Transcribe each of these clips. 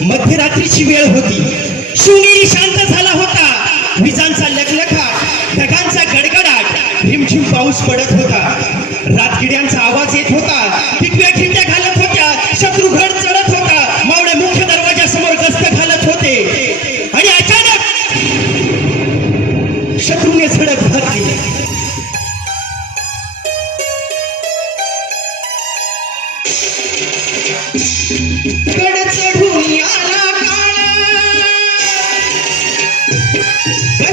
मध्यरात्रीची वेळ होती. शिवनेरी शांत झाला होता. विजांचा लखलखा ढगांचा गडगडाट रिमझिम पाऊस पडत होता. रातगिड्यांचा आवाज येत होता. पिकव्या खिंड्या घालत होत्या. शत्रुघड चढत होता. मावळे मुख्य दरवाजा समोर गस्त घालत होते. आणि अचानक शत्रूने झडप घातली. गड चढ Hey!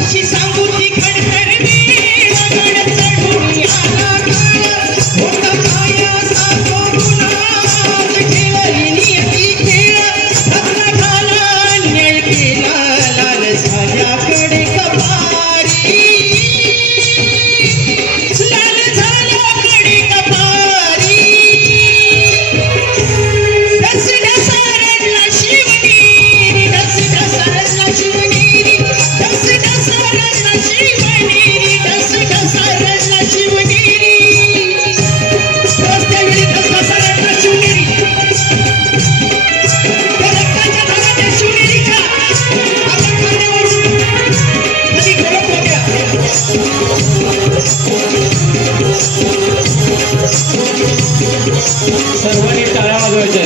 सर्वांनी टाळा वाजवायचा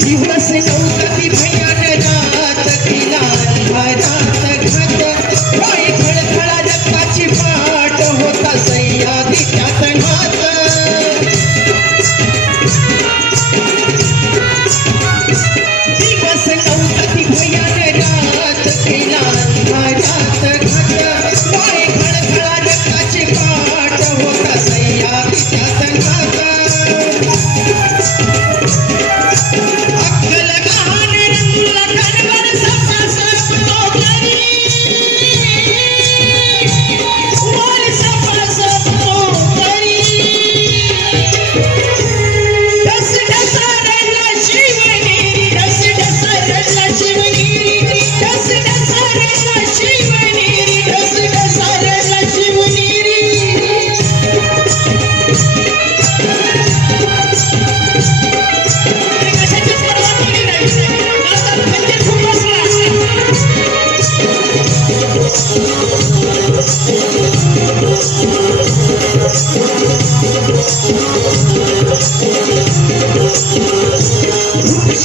दिवस नव्हती भयानक तिला भयानक घात होय खळखळा पाट होता सह्यादी त्यात घात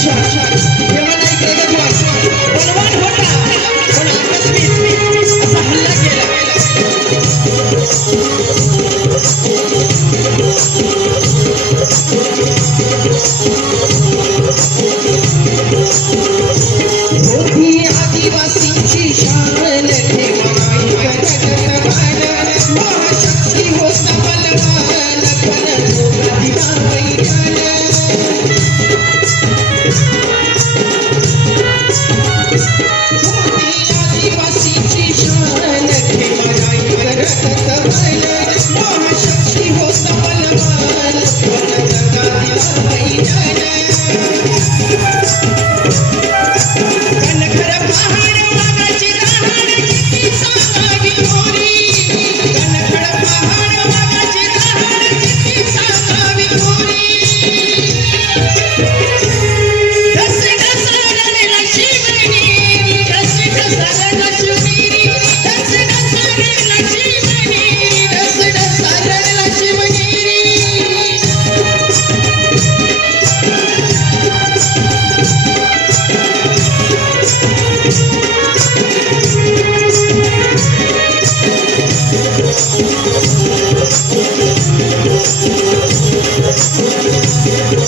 切切切。